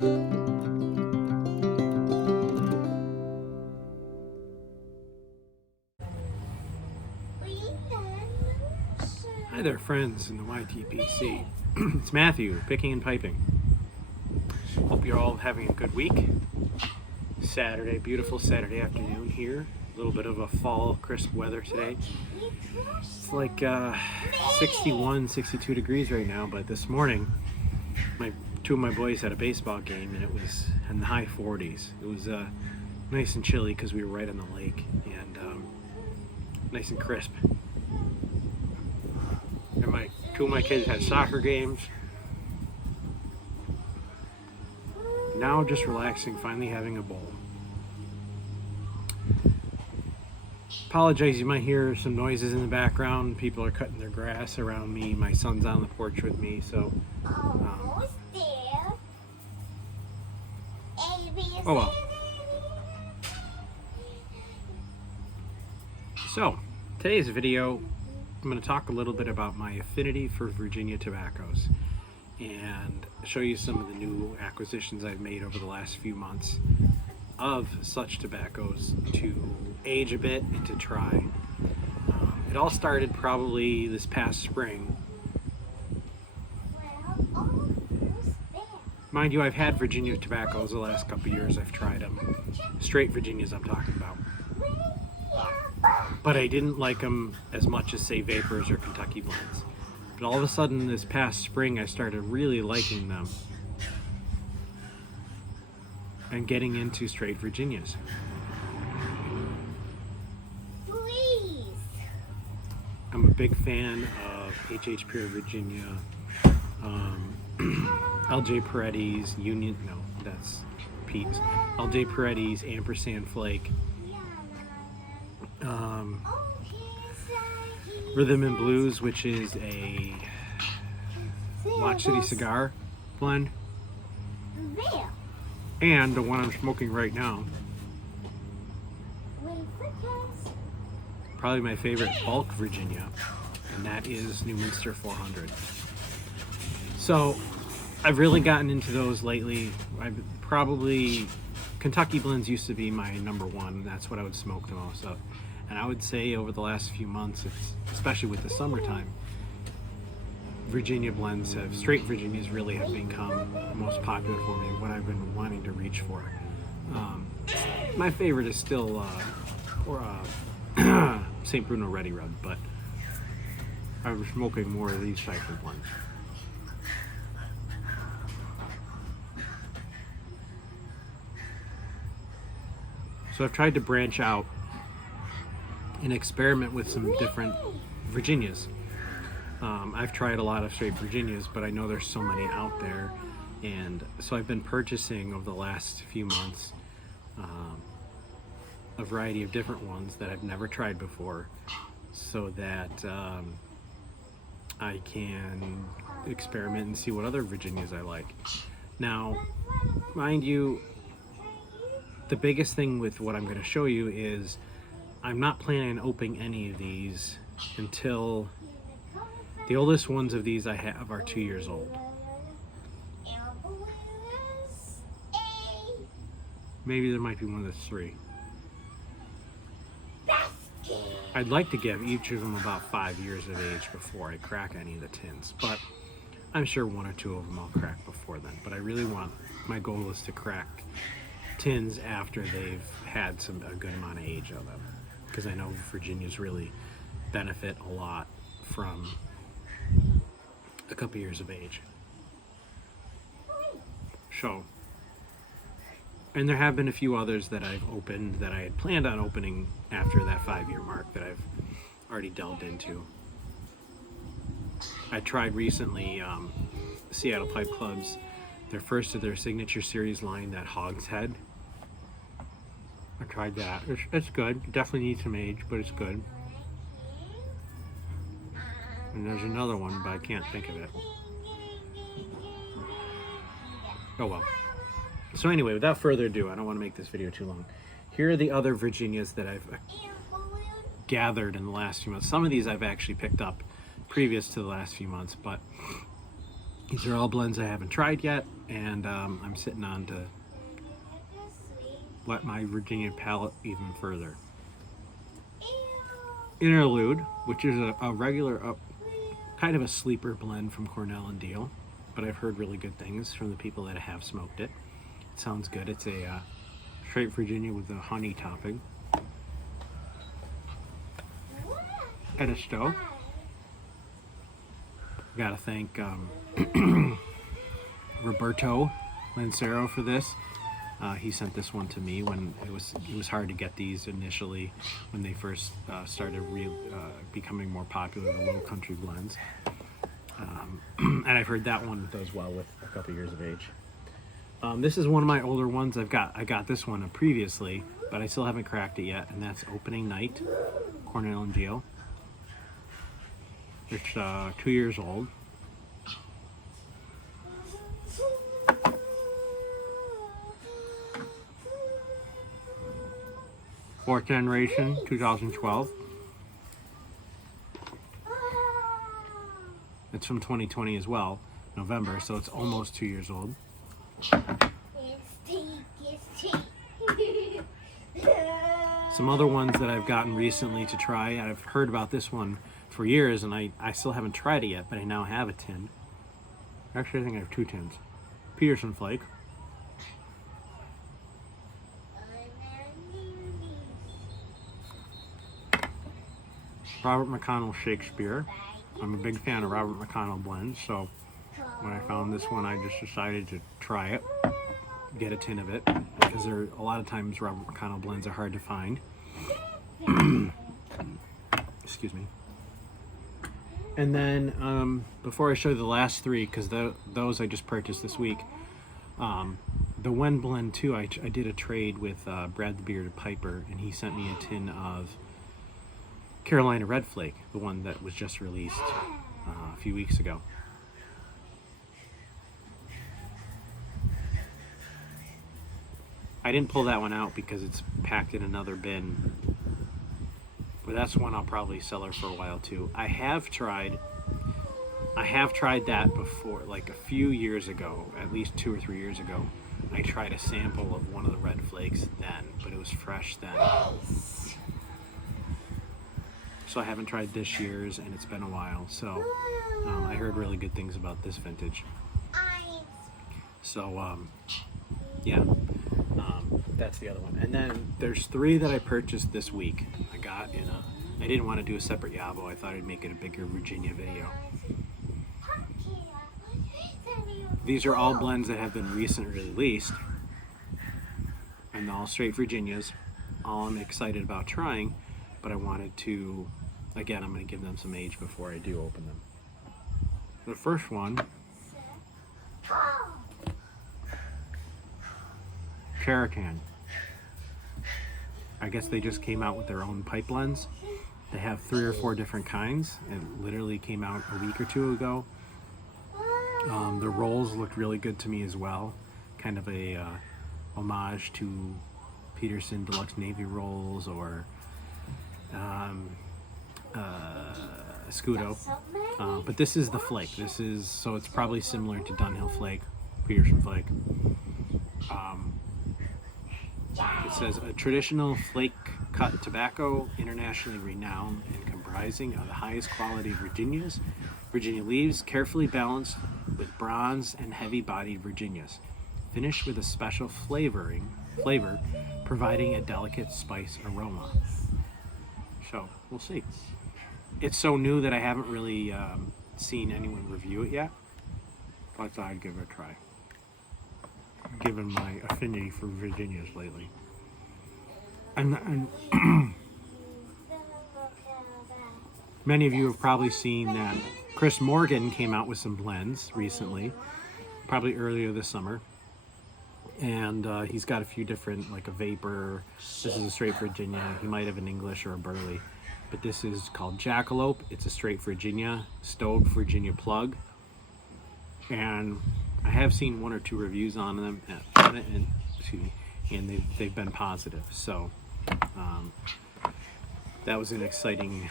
Hi there, friends in the YTPC. It's Matthew, picking and piping. Hope you're all having a good week. Saturday, beautiful Saturday afternoon here. A little bit of a fall, crisp weather today. It's like 61, 62 degrees right now, but this morning, two of my boys had a baseball game and it was in the high 40s. It was nice and chilly because we were right on the lake, and nice and crisp. And two of my kids had soccer games. Now just relaxing, finally having a bowl. Apologize, you might hear some noises in the background. People are cutting their grass around me. My son's on the porch with me, so oh well. So today's video, I'm going to talk a little bit about my affinity for Virginia tobaccos and show you some of the new acquisitions I've made over the last few months of such tobaccos to age a bit and to try. It all started probably this past spring. Mind you, I've had Virginia tobaccos the last couple of years. I've tried them. Straight Virginias I'm talking about. But I didn't like them as much as, say, Vapors or Kentucky Blends. But all of a sudden this past spring I started really liking them and getting into straight Virginias. I'm a big fan of H.H. Pure Virginia, L.J. Peretti's Union, no, that's Pete's, L.J. Peretti's Ampersand Flake, Rhythm and Blues, which is a Watch City cigar blend, and the one I'm smoking right now, probably my favorite bulk Virginia, and that is New Minster 400. So I've really gotten into those lately. Kentucky Blends used to be my number one. That's what I would smoke the most of. And I would say over the last few months, especially with the summertime, Virginia blends straight Virginias really have become the most popular for me, what I've been wanting to reach for. My favorite is still St. Bruno Ready Rub, but I was smoking more of these types of blends. So I've tried to branch out and experiment with some different Virginias. I've tried a lot of straight Virginias, but I know there's so many out there, and so I've been purchasing over the last few months a variety of different ones that I've never tried before, so that I can experiment and see what other Virginias I like. Now, mind you, the biggest thing with what I'm going to show you is I'm not planning on opening any of these until the oldest ones of these I have are 2 years old. Maybe there might be one that's 3. I'd like to give each of them about 5 years of age before I crack any of the tins, but I'm sure 1 or 2 of them I'll crack before then. But I really my goal is to crack tins after they've had a good amount of age of them, because I know Virginias really benefit a lot from a couple years of age. So, and there have been a few others that I've opened that I had planned on opening after that 5-year mark that I've already delved into. I tried recently Seattle Pipe Club's, their first of their signature series line, that Hog's Head. I tried that. It's good. It definitely needs some age, but it's good. And there's another one, but I can't think of it. Oh well. So anyway, without further ado, I don't want to make this video too long. Here are the other Virginias that I've gathered in the last few months. Some of these I've actually picked up previous to the last few months, but These are all blends I haven't tried yet, and I'm sitting on to let my Virginia palate even further. Interlude, which is a regular, kind of a sleeper blend from Cornell and Deal, but I've heard really good things from the people that have smoked it. It sounds good. It's a straight Virginia with a honey topping. Edisto. Gotta thank Roberto Lancero for this. He sent this one to me when it was hard to get these initially when they first started becoming more popular, the low country blends. And I've heard that one does well with a couple years of age. This is one of my older ones. I got this one previously, but I still haven't cracked it yet, and that's Opening Night, Cornell and Deal. It's 2 years old. Fourth generation, 2012. It's from 2020 as well, November, so it's almost 2 years old. Some other ones that I've gotten recently to try, I've heard about this one for years, and I still haven't tried it yet, but I now have a tin. Actually, I think I have 2 tins. Peterson Flake. Robert McConnell Shakespeare. I'm a big fan of Robert McConnell blends, so when I found this one, I just decided to try it, get a tin of it, because a lot of times Robert McConnell blends are hard to find. Excuse me. And then before I show you the last 3, because those I just purchased this week, the Wen blend too, I did a trade with Brad the Bearded Piper, and he sent me a tin of Carolina Red Flake, the one that was just released a few weeks ago. I didn't pull that one out because it's packed in another bin, but that's one I'll probably sell her for a while too. I have tried that before, like a few years ago, at least 2 or 3 years ago. I tried a sample of one of the Red Flakes then, but it was fresh then. So I haven't tried this year's, and it's been a while. So I heard really good things about this vintage. So yeah, that's the other one. And then there's 3 that I purchased this week. I didn't want to do a separate Yabo. I thought I'd make it a bigger Virginia video. These are all blends that have been recently released, and they're all straight Virginias. All I'm excited about trying, but I wanted to, again, I'm going to give them some age before I do open them. The first one, Characan. I guess they just came out with their own pipe blends. They have 3 or 4 different kinds. It literally came out a week or 2 ago. The rolls looked really good to me as well. Kind of a homage to Peterson Deluxe Navy rolls or Scudo. But this is the flake. So it's probably similar to Dunhill Flake, Peterson Flake. It says a traditional flake cut tobacco, internationally renowned and comprising of the highest quality Virginias. Virginia leaves, carefully balanced with bronze and heavy-bodied Virginias, finished with a special flavor, providing a delicate spice aroma. So we'll see. It's so new that I haven't really seen anyone review it yet, but I thought I'd give it a try, given my affinity for Virginias lately. And many of you have probably seen that Chris Morgan came out with some blends recently, probably earlier this summer. And he's got a few different, like a Vapor. This is a straight Virginia. He might have an English or a Burley. But this is called Jackalope. It's a straight Virginia, Stove Virginia plug. And I have seen 1 or 2 reviews on them, and they've been positive. So that was an exciting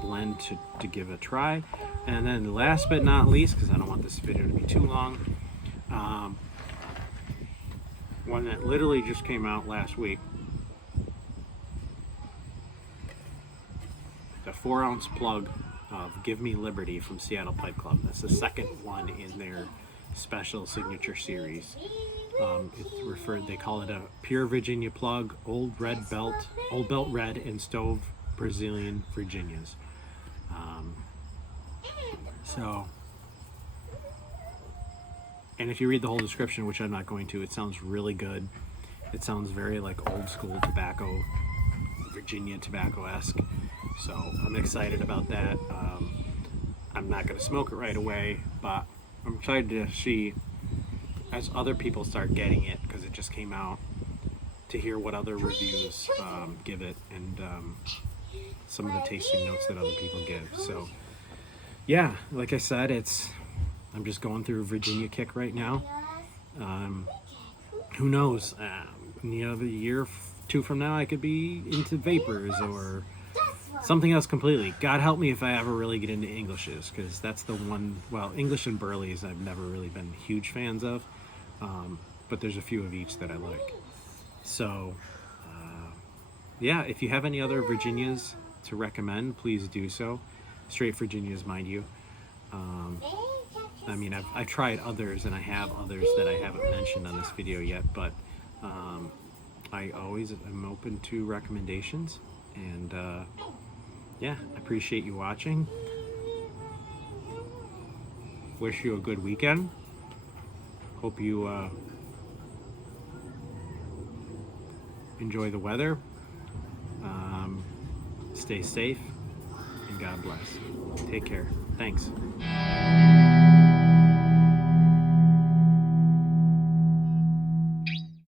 blend to give a try. And then last but not least, because I don't want this video to be too long, one that literally just came out last week. The 4-ounce plug of Give Me Liberty from Seattle Pipe Club. That's the second one in their special signature series. They call it a pure Virginia plug, old belt red, and stove Brazilian Virginias. And if you read the whole description, which I'm not going to, it sounds really good. It sounds very like old school tobacco, Virginia tobacco-esque. So I'm excited about that. I'm not going to smoke it right away, but I'm excited to see, as other people start getting it, because it just came out, to hear what other reviews give it, and some of the tasting notes that other people give. So yeah, like I said, I'm just going through a Virginia kick right now. Who knows? A year, 2 from now, I could be into vapors or something else completely. God help me if I ever really get into Englishes, because that's the one. Well, English and Burleys I've never really been huge fans of, but there's a few of each that I like. So yeah, if you have any other Virginias to recommend, please do so. Straight Virginias, mind you. I mean, I've tried others, and I have others that I haven't mentioned on this video yet, but I always am open to recommendations. And yeah, I appreciate you watching. Wish you a good weekend. Hope you enjoy the weather. Stay safe, and God bless. Take care. Thanks.